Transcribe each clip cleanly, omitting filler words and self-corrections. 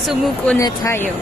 Sumuko na tayo.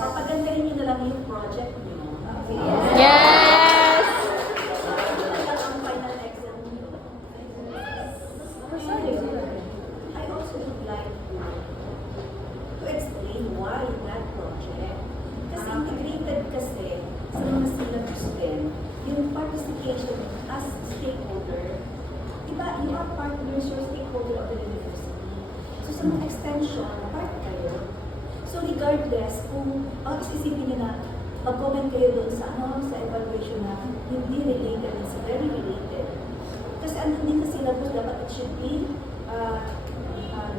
Papagandahin niyo na lang yung project niyo. Yes! Ang final exam niyo. Sorry, I also would like to explain why that project. Kasi integrated kasi sa mga syllabus din, yung participation as stakeholder. Diba, you are partners, you're stakeholder of the university. So sa mga extension, part kayo. So regardless, kung isisipin niyo na mag-comment kayo doon sa sa evaluation na hindi related, it's very related. Kasi andun din sa syllabus, dapat it should be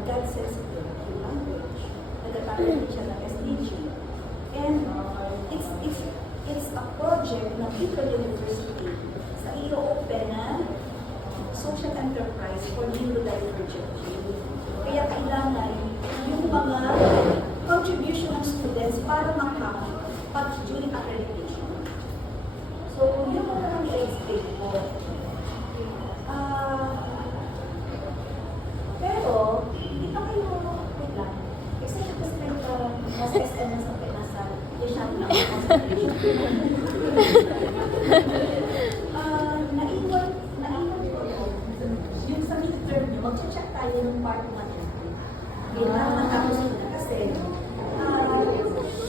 God-sensitive language. Nagkakaroon din siya ng SDG. And it's a project ng Bicol University sa iyo-open na social enterprise for neurodivergent youth. Kaya kailangan yung mga contribution ng students para makakapit pag during accreditation. So, yun ang lang i-explain ko. Pero, hindi pa kayo, wait lang, except kasi nasa SMS ang pinasa, yung siya lang naiwan ko yung sa midterm nyo, mag-check tayo ng part 1 natin. Kailangan matapos ko na kasi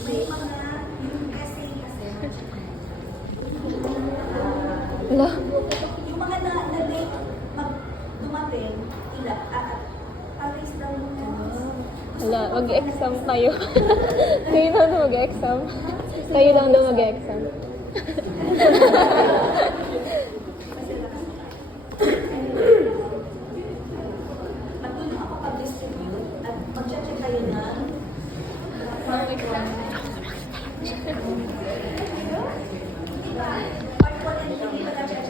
may mga yung essay kasi yung mga na-late dumating alis daw Wala, mag-exam tayo. Kayo lang na mag-exam. Kayo lang na mag-exam. matulong ako pag-distribute at mag-check kayo na part 1 and hindi pa na-check.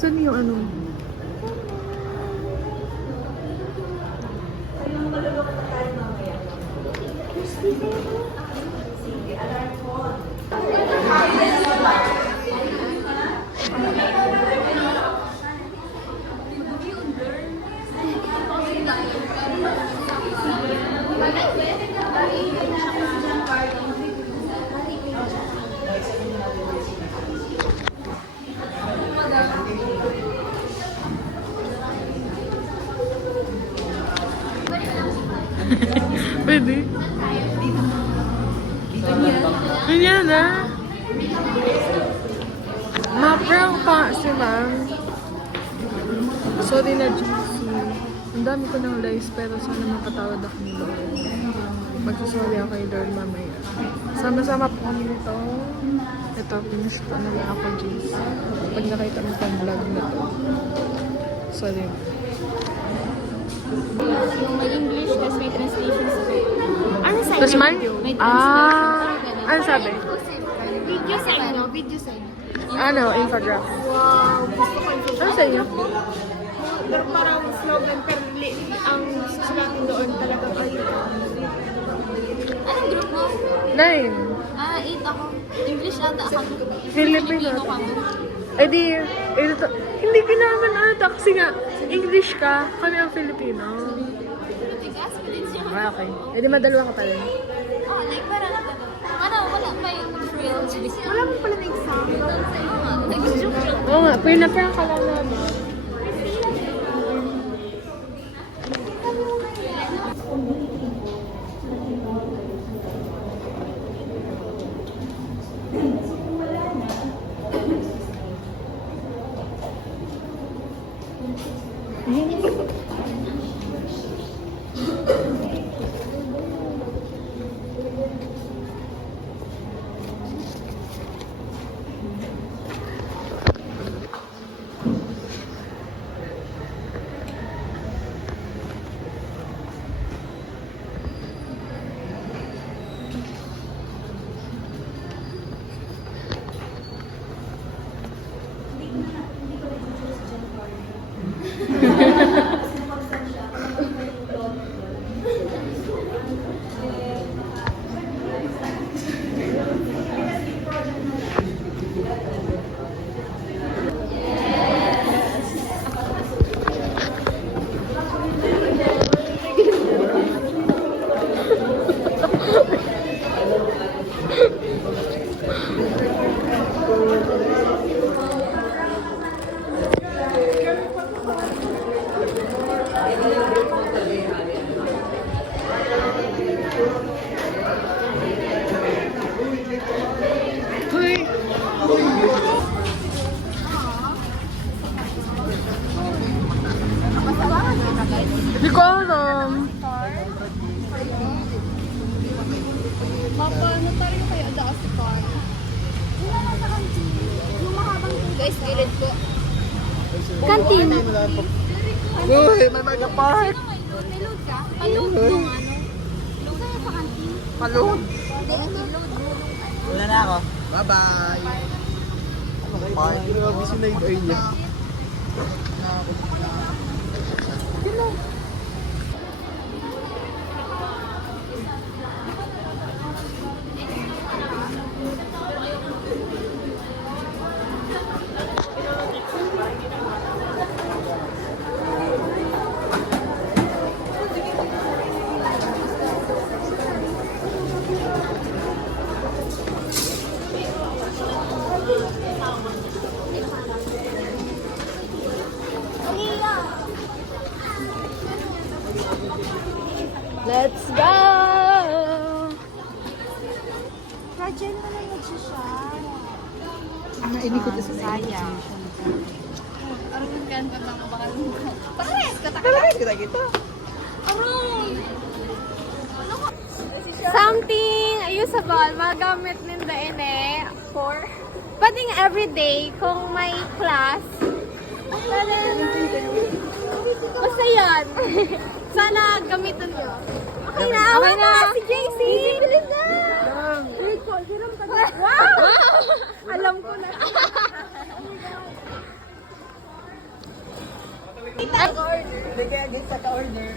Saan yung ano? Ayun, malulok na tayo mamaya. Sige, alarm mo. Pwede. Ganyan na. Ma-prank pa si ma'am. Sorry na, GC. Ang dami ko ng lies, pero sana mapatawad ako ni Lord. Magsasorry ako kay Lord mamaya. Sama-sama po kami nito. Ito, finish ko na lang ako, GC. Pag nakita mo pang vlog na to. Sorry. Yung may English, tapos may translation sa ano sa Tapos man? May translation. Ano sabi? Video sa inyo, video sa inyo. Ano, infograph. Wow, gusto ko yung Ano sa inyo? pero parang slogan, pero ang susulatin doon talaga kayo. Anong group mo? 9. 8 ako. English ata ako. Filipino. Eh di, hindi ka naman ata kasi nga, English ka, kami ang Filipino. Tigas, din siya. Okay. Eh di madalawa ka pala. Like parang, wala may thrill. Wala mo pala na exam. Nag-joke lang. Oo nga, pinaprank ka lang namin. Canteen. Uy, may mega park. Load ka? Palong yung ano? Load ka sa canteen? Palun. Hindi, load. Wala na ako. Bye-bye. Park. Grabe si Night Eye niya. Let's go! Project na lang nagsisya. Inikot sa Sayang. Talaga kita kita. Something usable, magamit ninda ine for pwedeng everyday kung may class. Basta yan. Sana gamitin nyo. Okay na, okay na. Si JC. Bilis na. Wow! Alam ko na. Nag-get sa ka-order.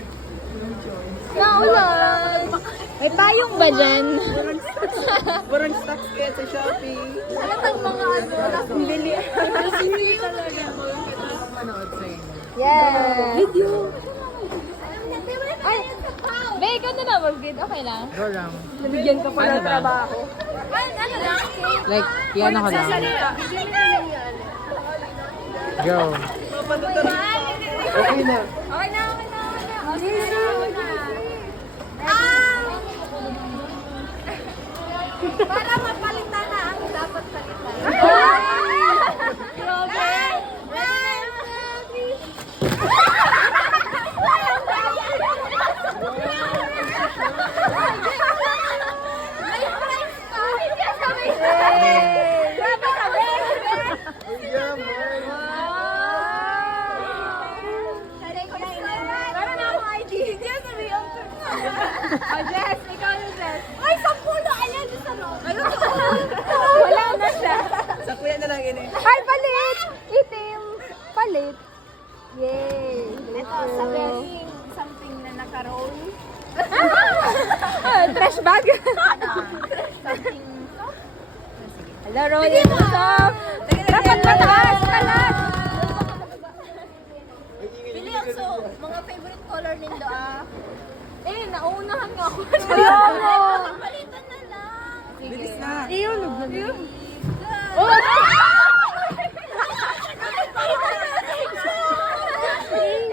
Naulan. May payong ba dyan? Parang stocks kaya sa Shopee. Alam mga ano, bili. Manood sa inyo. Yes. Video. Ay, Be, ikaw na na mag-vid. Okay lang. Go lang. Nabigyan ka pa Ano ng ba? trabaho. Ay, ano lang? Like, yan ako lang. Go. Okay na. Okay na, okay na, okay na. Okay na, okay na. Ah! Para mapalitan na ang dapat palitan. Grabe! May price pa! Hindi ka may price! Grabe ka, Para na ako ID. Jess, sabi yung Oh, Jess, ikaw yung Jess. Ay, 10 na! Ayan, sa loob. Wala na siya. Sa kuya na lang yun eh. Ay, palit! Itim! Palit! Yay! Ito, something na naka-roll. Trash bag? Hello, Rolling Stop! Dapat mataas! Kalat! Pili also, mga favorite color nindo Eh, nauunahan nga ako. Palitan na lang. Bilis na. Iyon, Oh!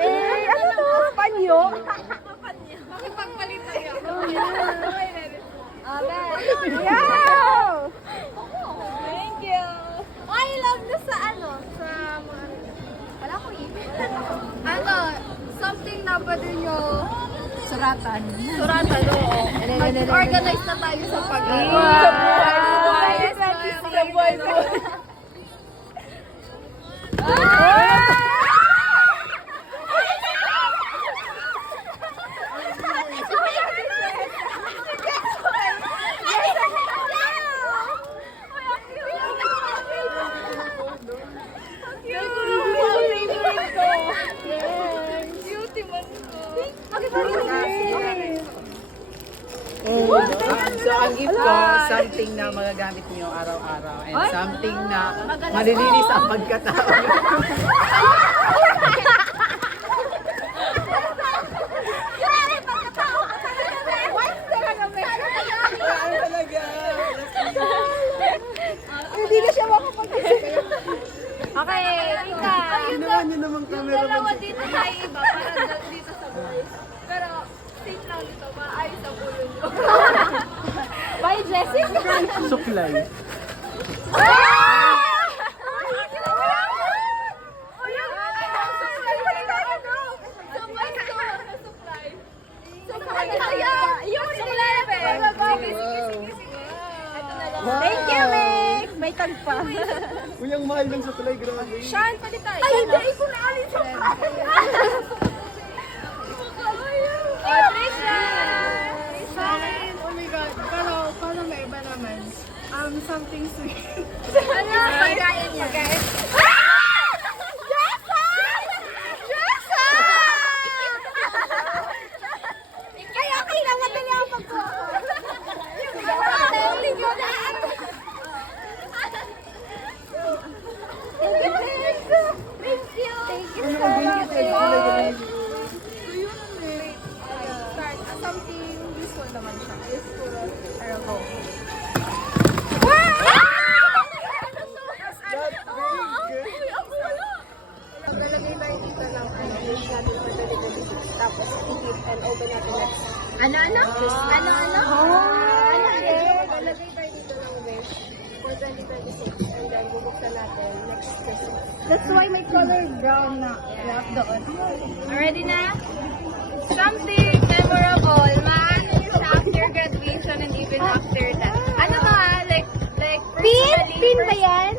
Eh, ano to? Panyo? Makipagpalitan niyo. Wow! Thank you! I love na sa ano, sa mga... Wala ko Ano, something na pwede nyo suratan. Suratan, oo. Mag-organize na tayo sa pag-aaral. Wow! Sa buhay. Sa buhay. So, ang gift ko, something na magagamit niyo araw-araw and something na malilinis ang pagkatao. Ano talaga? Hindi na siya makapag-isip. Okay, Ika. Ginawa niyo naman camera. Dalawa dito sa iba, para dito sa boys. Pero, safe lang dito, maayos ang ulo nyo. Bye, Jessica. Suklay. Thank you, Mix. May tag pa. Uy, ang mahal lang sa tulay, grabe. Sean, pwede tayo. Ay, hindi ko na alin sa Patricia! Sa akin, oh my God. Pero may iba naman. Something sweet. Ano? Pagkain niya. Pagkain. Ay, okay lang. Madali ako mag-go. Thank you so much. Start. Something useful naman siya. Useful. Pero go. Lalagay tayo dito ng dish natin for 2026. Tapos, i-heat and open natin next. Ano? Lalagay tayo dito ng dish for 2026. And then, bubuksan natin next Christmas. That's why may color brown na wrap doon. Ready na? Something memorable. Maano yun sa after graduation and even after that. Ano ba? Like personally. Pin ba yan?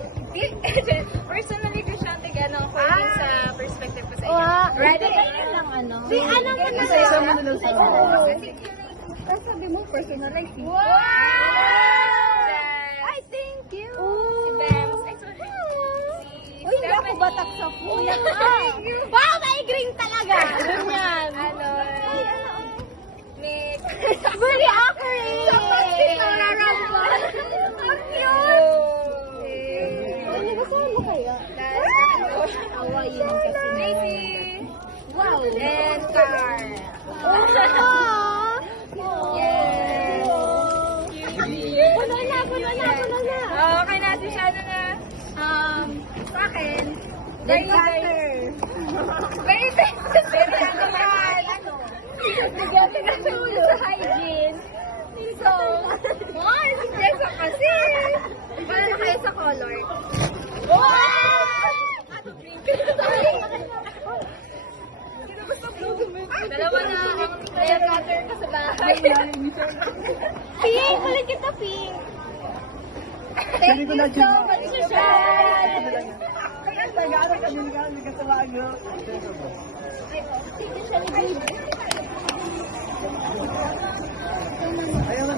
Personally, Krishante, gano'n ko yun sa perspective ko sa inyo. Wow. Ready? Lang ano? Ano mo na Isa mo na lang sa Tapos sabi mo, personalize. Wow! Ay, thank you! Si Bems. Ay, sorry. Si Uy, hindi ako Stephanie. batak sa phone. Wow, may green talaga! Ganyan. Ano? May... Very accurate! Tapos si Nora Rambal. Ang cute! Ano ba saan mo kaya? Hawaii kasi. Macy. Wow! And Car. Yes! Puno na! Okay na, si Shana na. Sa akin, very animal. Nagati na sa ulo sa hygiene. So, si Jessa kasi. Paano kayo sa color? Dalawa na ang hair cutter ka sa bahay. Pink! Kulit kita, Pink! Hindi ko na So much, Susan! Tagalan ka din ka, hindi ka sa lago. Ayaw na.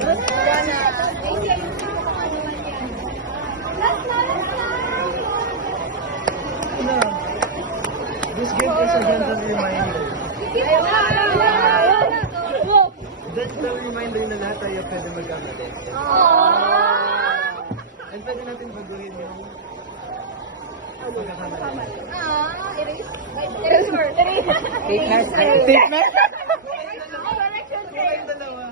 Ano? This gift is a gentle reminder. That's the reminder na lahat tayo pwede magkamali. And pwede natin baguhin yung pagkakamali. Take notes. Take notes. Dalawa.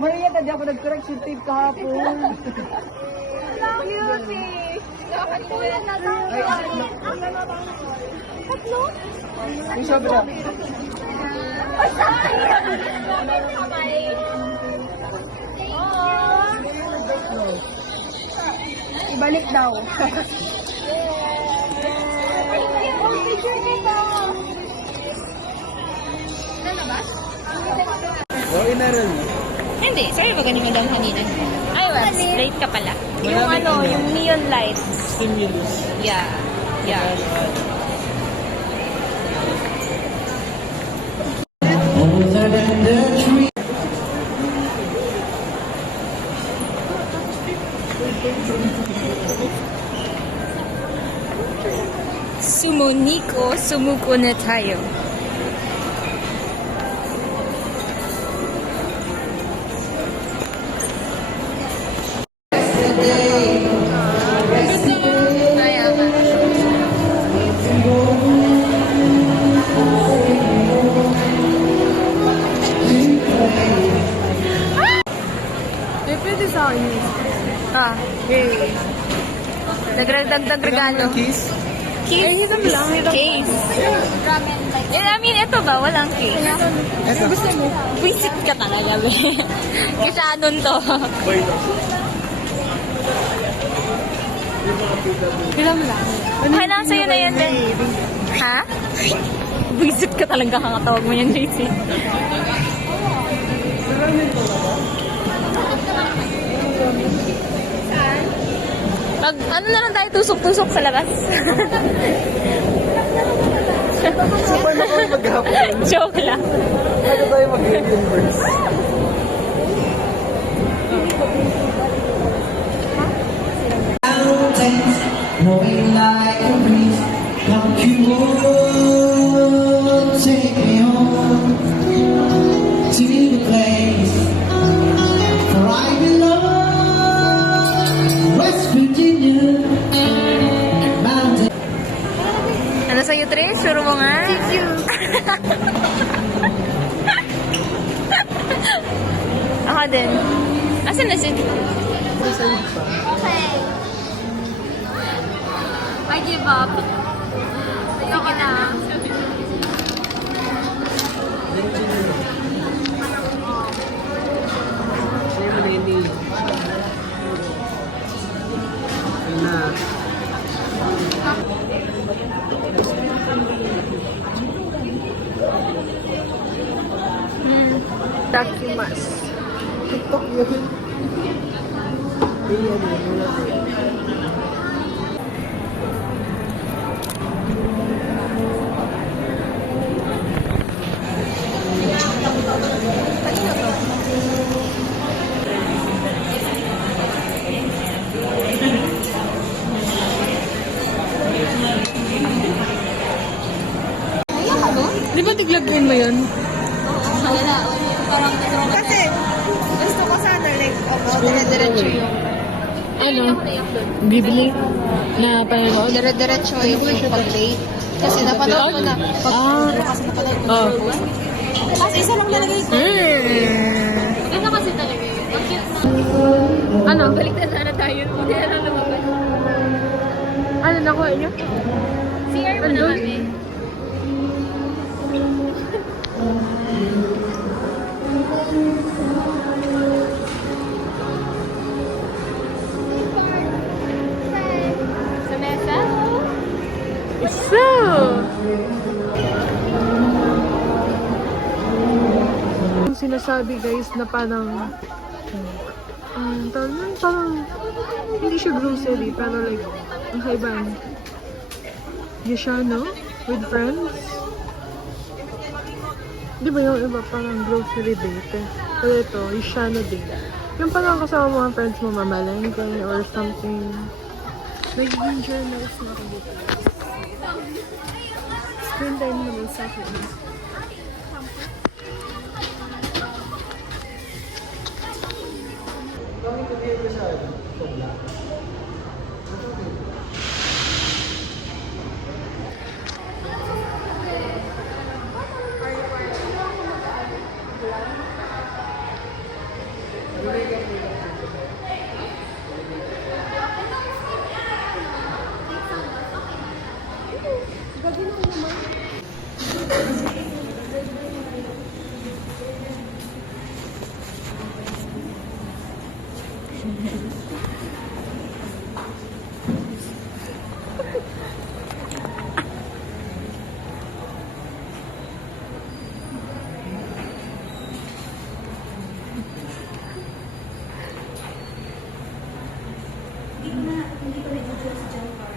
Maria, tadi ako nag-correction tape kahapon. Yung sobra. Ibalik daw. Wow, inaral mo. Hindi, sorry ba ganun madam kanina? Ay, well, late ka pala. Yung Maraming ano, yung neon lights. Stimulus. Yeah. Sumoniko, sumuko na tayo. Pwede sa akin yun. Yay. Nagdagdag regalo. Kiss? Case. Case. I mean, ito ba? Walang case. Ito. Visit ka talaga, be. Kasi anon to. Boy, ito. Kailan mo lang? Okay lang sa'yo na yan, Ben. Ha? Visit ka talaga kakatawag mo yan, JC. Pag, ano na lang tayo, tusok-tusok sa labas. Sabay na kami maghapon. Joke lang. Ano tayo mag-universe? Blowing like a breeze, don't you won't take me home to the place where I belong, West Virginia mountain. Ano sa'yo, Trish? Suro mo nga. Ako din. Asan na si... Okay. I give up. Sige na. Sa'yo mo na hindi. Ayun na. Dakimas. TikTok yun. Ayan yun. Di ba tiglagyan mo yun? Kasi, gusto ko sana, like, dire-diretso yung... Ano? Bibili? Na panonood? Dire-diretso yung pag-date. Kasi napanood ko na. Kasi napanood ko na. Oh. Kasi isa lang talaga ito. Ano kasi talaga yun? Ano? Balik na sana tayo. Hindi na lang lumabas. Ano nakuha niyo? CR mo na kami. Sa mesa? Isa! Yung sinasabi guys na parang parang hindi siya grocery pero like ang kaibahan Yashano with friends. Di ba yung iba parang grocery date eh? Pero ito, Yashano date. Yung parang kasama mga friends mo mamalengke or something. Nagiging journals na ako dito. Screen time naman sa akin. Hindi ko na-judge si John Carr.